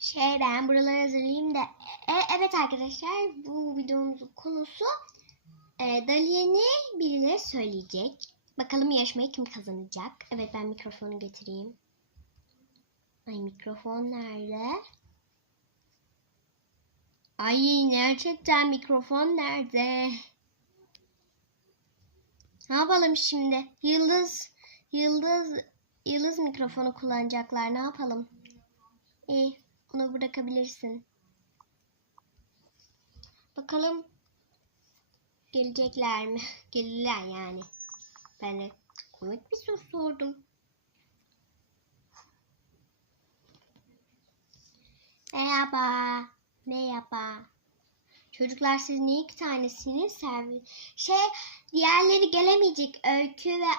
Şey ben buraları hazırlayayım da. E, evet arkadaşlar bu videomuzun konusu e, Daliye'ni birileri söyleyecek. Bakalım yarışmayı kim kazanacak? Evet ben mikrofonu getireyim. Ay mikrofon nerede? Ay gerçekten mikrofon nerede? Ne yapalım şimdi? Yıldız, Yıldız, Yıldız mikrofonu kullanacaklar. Ne yapalım? İyi, onu bırakabilirsin. Bakalım gelecekler mi? Gelirler yani. Ben de komik bir soru sordum. Merhaba. Merhaba. Çocuklar siz niye iki tanesiniz? Servis. Şey diğerleri gelemeyecek. Öykü ve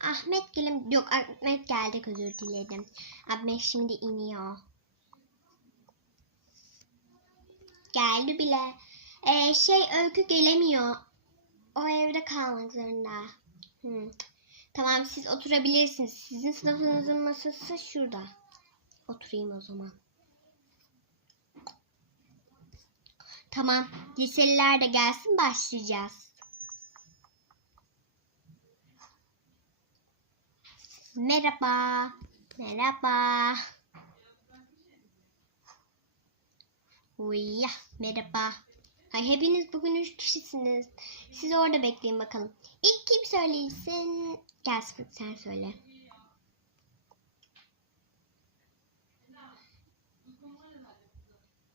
Ahmet gelem Yok Ahmet geldi özür diledim. Ahmet şimdi iniyor. Geldi bile. Ee, şey Öykü gelemiyor. O evde kalmak zorunda. Hmm. Tamam siz oturabilirsiniz. Sizin sınıfınızın masası şurada. Oturayım o zaman. Tamam. Liseliler de gelsin başlayacağız. Merhaba. Merhaba. Uyya. Merhaba. Hay hepiniz bugün üç kişisiniz. Siz orada bekleyin bakalım. İlk kim söylesin? Gelsin sen söyle.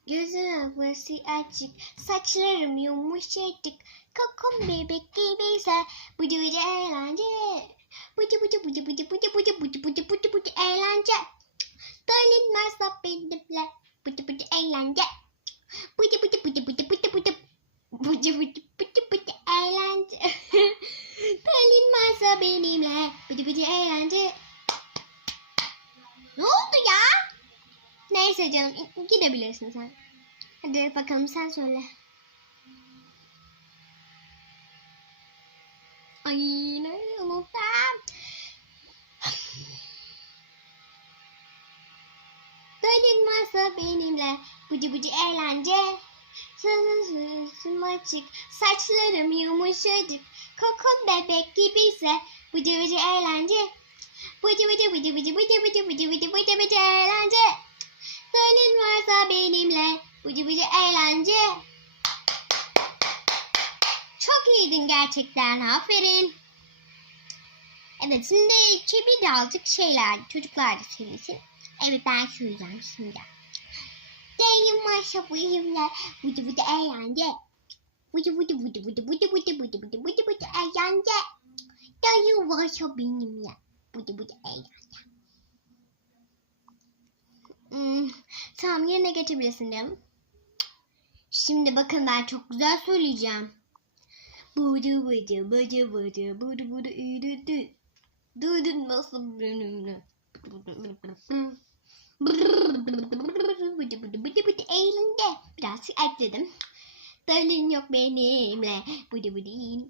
Gözüm burası açık, saçlarım yumuşacık, kokum bebek gibiyse bıcı bıcı eğlence. Bıcı bıcı bıcı bıcı bıcı bıcı bıcı bıcı bıcı bıcı eğlence. Dalinmezse benimle bıcı bıcı eğlence. Bıcı bıcı bıcı bıcı bıcı bıcı bıcı bıcı bıcı bıcı eğlence. Dalinmezse benimle bıcı bıcı eğlence. Ne oldu ya? Neyse canım gidebilirsin sen. Hadi bakalım sen söyle. Ay ne unuttum. Varsa benimle bıcı bıcı eğlence. Sözüm açık, saçlarım yumuşacık. Kokun bebek gibiyse bıcı bıcı eğlence. Bıcı bıcı bıcı bıcı bıcı bıcı bıcı bıcı bıcı bıcı eğlence. Dönün varsa benimle bıcı bıcı eğlence. Çok iyiydin gerçekten aferin. Evet şimdi bir birazcık şeyler çocuklar da söylesin. Evet ben söyleyeceğim şimdi. Dönün varsa benimle bıcı bıcı eğlence. Bıcı bıcı bıcı bıcı bıcı bıcı bıcı bıcı bıcı bıcı eğlence. Dönün varsa benimle bıcı bıcı eğlence. Hmm, tamam yerine geçebilirsin canım. Şimdi bakın ben çok güzel söyleyeceğim. Budu budu budu budu budu budu üdüdü. Duydun nasıl benimle? Eğlence. Birazcık ekledim. Dalin yok benimle. Budu budu.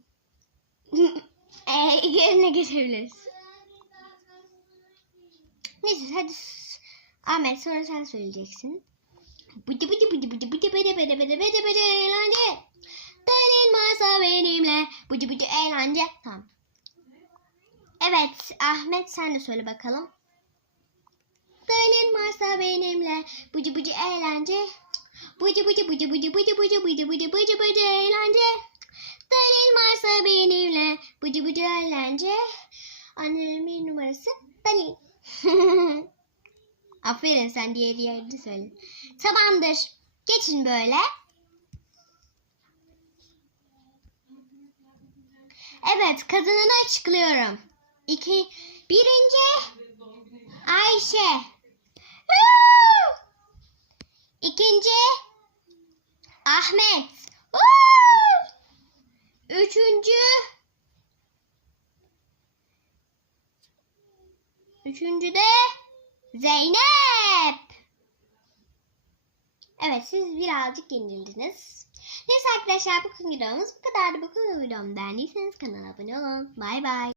e, yerine geçebiliriz. Neyse hadi Ahmet sonra sen söyleyeceksin. Bıdı bıdı bıdı bıdı bıdı bıdı bıdı bıdı bıdı bıdı eğlence. Dayanılmazsa benimle bıdı bıdı eğlence. Tamam. Evet Ahmet sen de söyle bakalım. Dayanılmazsa benimle bıdı bıdı eğlence. Bıdı bıdı bıdı bıdı bıdı bıdı bıdı bıdı bıdı bıdı eğlence. Dayanılmazsa benimle bıdı bıdı eğlence. Annemin numarası Dalin. Aferin sen diğer yerde söyle. Tamamdır. Geçin böyle. Evet kazananı açıklıyorum. İki, birinci Ayşe. İkinci Ahmet. Üçüncü Üçüncü de Zeynep. Evet siz birazcık yenildiniz. Neyse arkadaşlar bugün videomuz bu kadardı. Bu kadar videomu beğendiyseniz kanala abone olun. Bay bay.